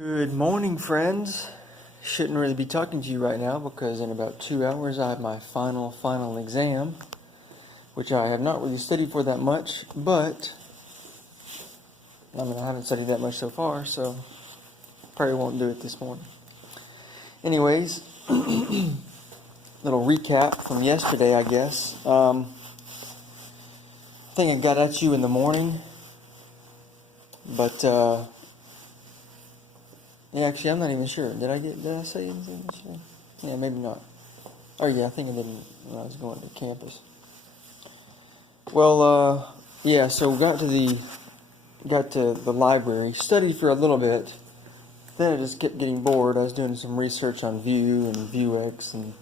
Good morning, friends. Shouldn't really be talking to you right now because in about 2 hours I have my final exam, which I have not really studied for that much, but I haven't studied that much so far, so probably won't do it this morning. Anyways, little recap from yesterday, I guess. I think I got at you in the morning, but yeah, actually, I'm not even sure. Did I say anything yesterday? Yeah, maybe not. Oh yeah, I think I didn't when I was going to campus. Well, yeah, so got to the library, studied for a little bit. Then I just kept getting bored. I was doing some research on Vue and Vuex and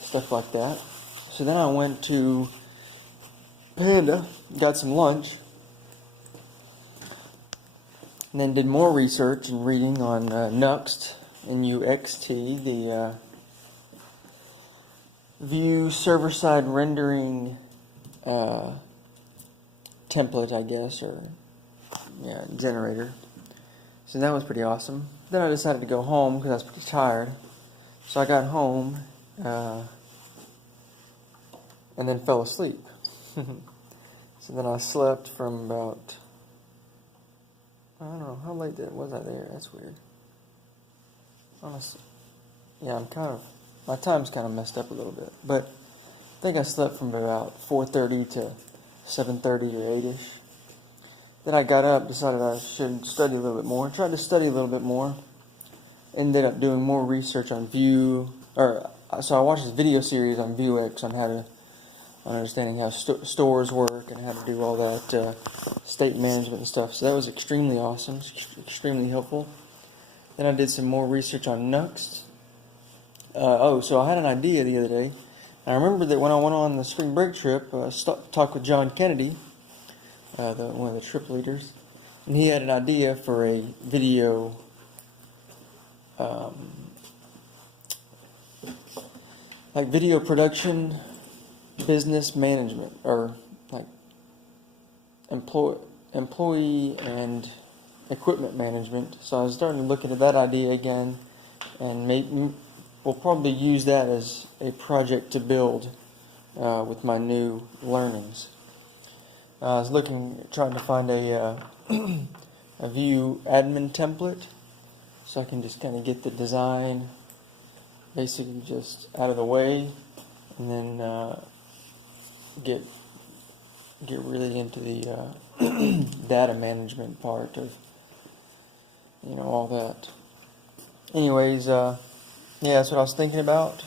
stuff like that. So then I went to Panda, got some lunch, and then did more research and reading on Nuxt, N-U-X-T, the Vue server-side rendering template, I guess, or generator. So that was pretty awesome. Then I decided to go home because I was pretty tired. So I got home and then fell asleep. So then I slept from about, I don't know, how late was I there? That's weird. Honestly, yeah, my time's kind of messed up a little bit. But I think I slept from about 4:30 to 7:30 or 8-ish. Then I got up, decided I should study a little bit more. Tried to study a little bit more. Ended up doing more research on Vue. So I watched this video series on Vuex on understanding how stores work and how to do all that state management and stuff. So that was extremely awesome, extremely helpful. Then I did some more research on Nuxt. So I had an idea the other day. And I remember that when I went on the spring break trip, talked with John Kennedy, one of the trip leaders, and he had an idea for a video video production business management, or like employee and equipment management. So I was starting to look into that idea again, and we'll probably use that as a project to build with my new learnings. I was trying to find a Vue admin template, so I can just kind of get the design basically just out of the way, and then get really into the data management part of all that. Anyways, that's what I was thinking about.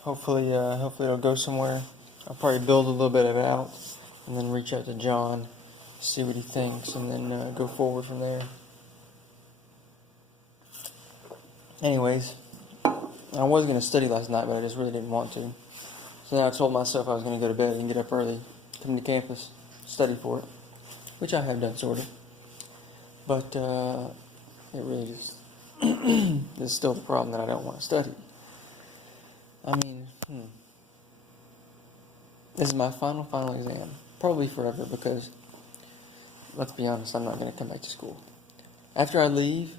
Hopefully it'll go somewhere. I'll probably build a little bit of it out, and then reach out to John, see what he thinks, and then go forward from there. Anyways, I was going to study last night, but I just really didn't want to. So now I told myself I was going to go to bed and get up early, come to campus, study for it, which I have done sort of. But it really just is still the problem that I don't want to study. This is my final exam. Probably forever, because, let's be honest, I'm not going to come back to school. After I leave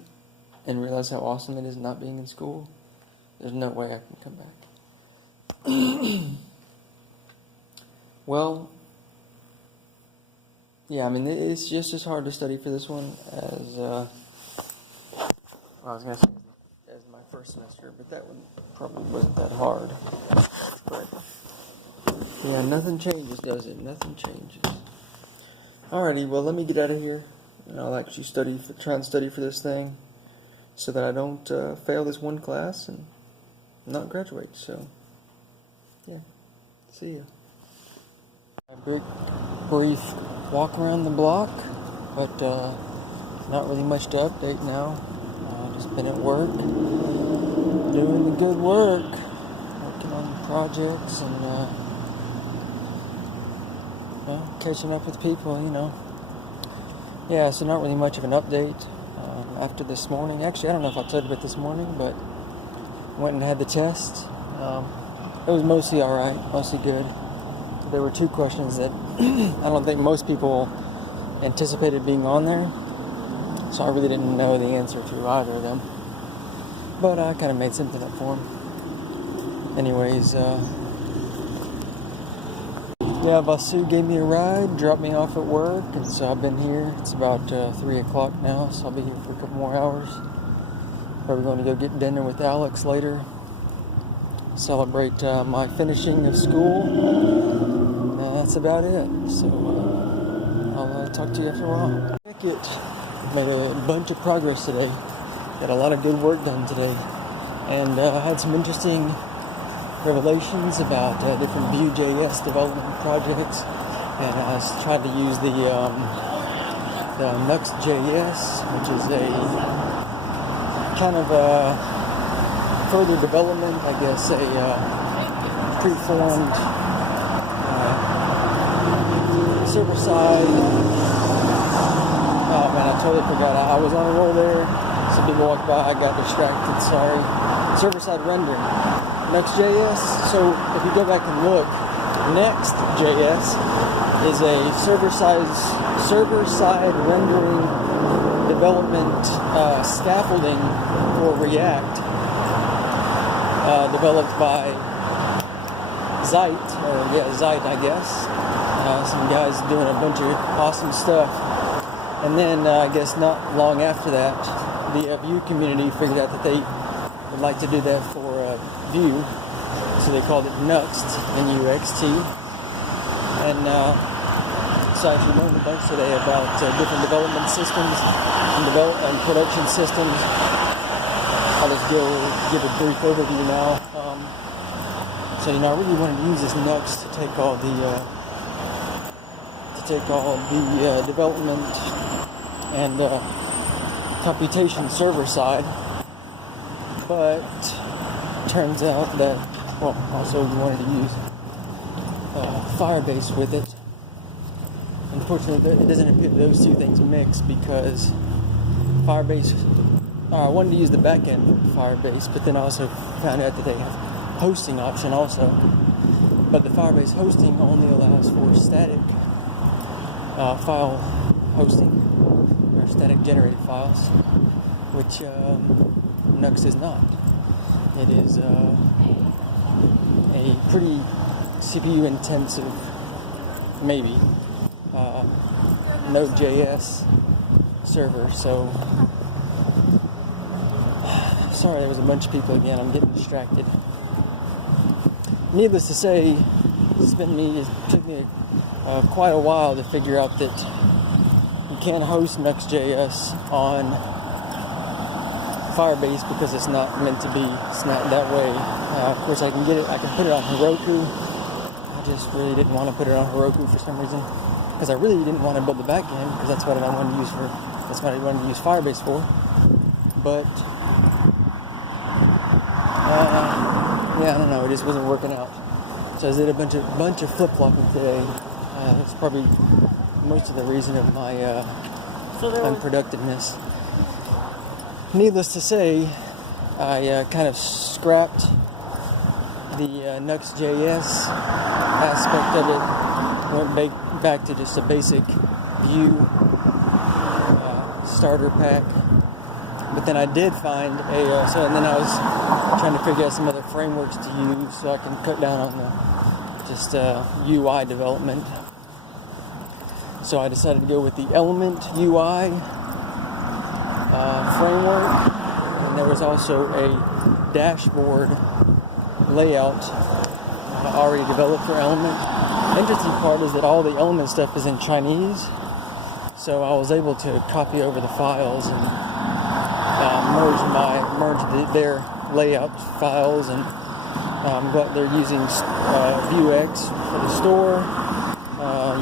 and realize how awesome it is not being in school, there's no way I can come back. Well, yeah, it's just as hard to study for this one as, I was going to say as my first semester, but that one probably wasn't that hard. But, yeah, nothing changes, does it? Nothing changes. Alrighty, well, let me get out of here, and I'll actually try and study for this thing, so that I don't fail this one class and not graduate. So, yeah, see ya. A brief walk around the block, but not really much to update now. Just been at work, doing the good work, working on projects and catching up with people, Yeah, so not really much of an update after this morning. Actually, I don't know if I told you about this morning, but went and had the test. It was mostly alright, mostly good. There were 2 questions that I don't think most people anticipated being on there. so I really didn't know the answer to either of them. But I kind of made something up for him. Anyways, yeah, Vasu gave me a ride, dropped me off at work, and so I've been here. It's about 3 o'clock now, so I'll be here for a couple more hours. Probably going to go get dinner with Alex later. Celebrate my finishing of school. That's about it. So I'll talk to you after a while. Made a bunch of progress today. Got a lot of good work done today. And I had some interesting revelations about different Vue.js development projects, and I tried to use the Nuxt.js, which is a kind of a further development, I guess, a preformed server-side. Oh man, I totally forgot. I was on a roll there. Some people walked by. I got distracted. Sorry. Server-side rendering. Nuxt.js, so if you go back and look, Next.js is a server-side rendering development scaffolding for React, developed by Zeit, I guess. Some guys doing a bunch of awesome stuff. And then I guess not long after that, the Vue community figured out that they would like to do that for Vue, so they called it Nuxt, N-U-X-T, and so I actually learned a bunch today about different development systems and production systems. I'll just give a brief overview now. So I really wanted to use this Nuxt to take all the development and computation server side, but turns out that, also we wanted to use Firebase with it. Unfortunately, it doesn't appear those two things mix, because Firebase, I wanted to use the backend for Firebase, but then I also found out that they have hosting option also. But the Firebase hosting only allows for static file hosting, or static generated files, which Nuxt is not. It is a pretty CPU intensive, maybe, Node.js server. So, sorry, there was a bunch of people again. I'm getting distracted. Needless to say, it took me quite a while to figure out that you can't host Nuxt.js on Firebase because it's not meant to be. It's not that way. Of course, I can put it on Heroku. I just really didn't want to put it on Heroku for some reason, because I really didn't want to build the backend, because that's what I wanted to use Firebase for. But I don't know. It just wasn't working out. So I did a bunch of flip-flopping today. That's probably most of the reason of my unproductiveness. Needless to say, I kind of scrapped the Nuxt.js aspect of it, went back to just a basic Vue starter pack. But then I did find and then I was trying to figure out some other frameworks to use so I can cut down on the UI development. So I decided to go with the Element UI framework, and there was also a dashboard layout already developed for Element. The interesting part is that all the Element stuff is in Chinese, so I was able to copy over the files and merge their layout files, and I'm glad they're using Vuex for the store,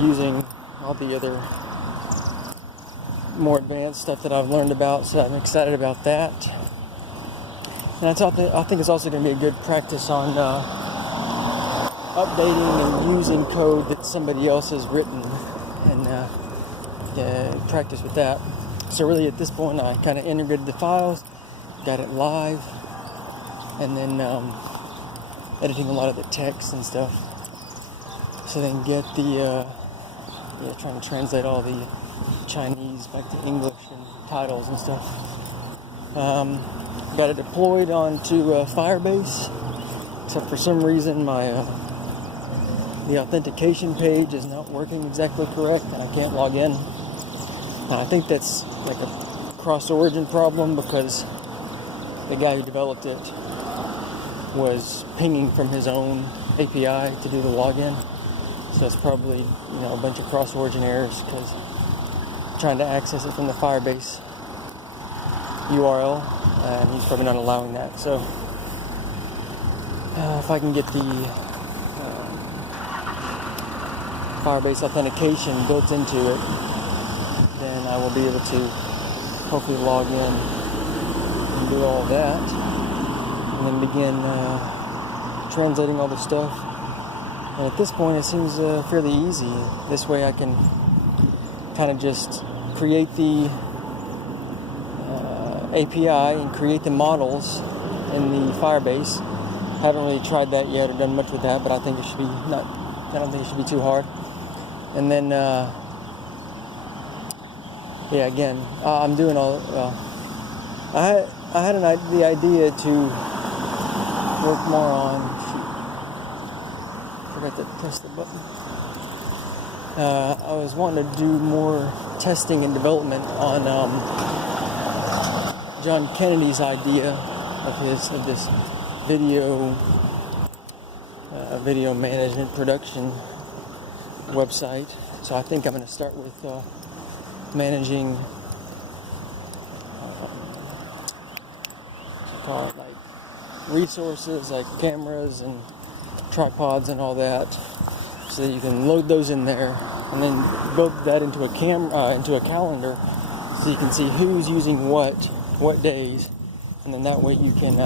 using all the other more advanced stuff that I've learned about, so I'm excited about that. And I think it's also going to be a good practice on updating and using code that somebody else has written, and practice with that. So really at this point I kind of integrated the files, got it live, and then editing a lot of the text and stuff, so then get the trying to translate all the Chinese back to English and titles and stuff. Got it deployed onto Firebase, except for some reason the authentication page is not working exactly correct, and I can't log in. I think that's like a cross-origin problem because the guy who developed it was pinging from his own API to do the login. So it's probably, a bunch of cross-origin errors because trying to access it from the Firebase URL, and he's probably not allowing that. So if I can get the Firebase authentication built into it, then I will be able to hopefully log in and do all of that, and then begin translating all the stuff. And at this point, it seems fairly easy. This way, I can kind of just create the API and create the models in the Firebase. I haven't really tried that yet or done much with that, but I think it should be I don't think it should be too hard. And then, again, I'm doing all. I had the idea to work more on. Forgot to press the button. I was wanting to do more testing and development on John Kennedy's idea of this video management production website. So I think I'm going to start with managing like resources like cameras and tripods and all that, so that you can load those in there and then build that into a calendar, so you can see who's using what days, and then that way you can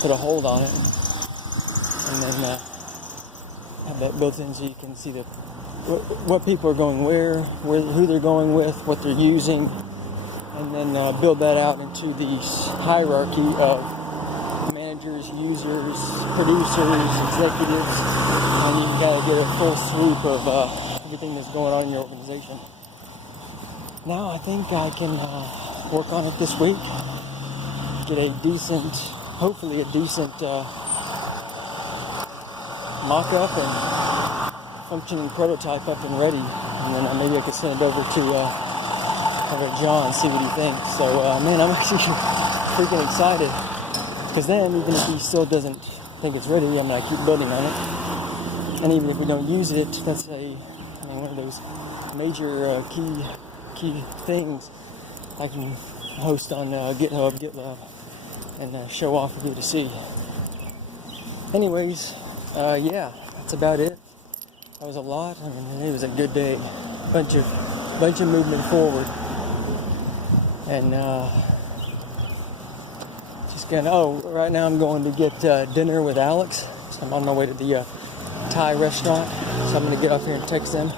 put a hold on it, and then have that built in so you can see what people are going where, who they're going with, what they're using, and then build that out into the hierarchy of managers, users, producers, executives, and you gotta get a full swoop of everything that's going on in your organization. Now I think I can work on it this week, get hopefully a decent mock-up and functioning prototype up and ready, and then maybe I could send it over to John, see what he thinks. So man, I'm actually freaking excited, because then even if he still doesn't think it's ready, I'm gonna keep building on it, and even if we don't use it, that's one of those major key things I can host on GitLab, and show off for you to see. Anyways, that's about it. That was a lot. I mean, it was a good day. Bunch of movement forward, and right now I'm going to get dinner with Alex. So I'm on my way to the Thai restaurant. So I'm going to get up here and text them,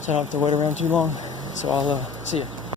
so I don't have to wait around too long. So I'll see you.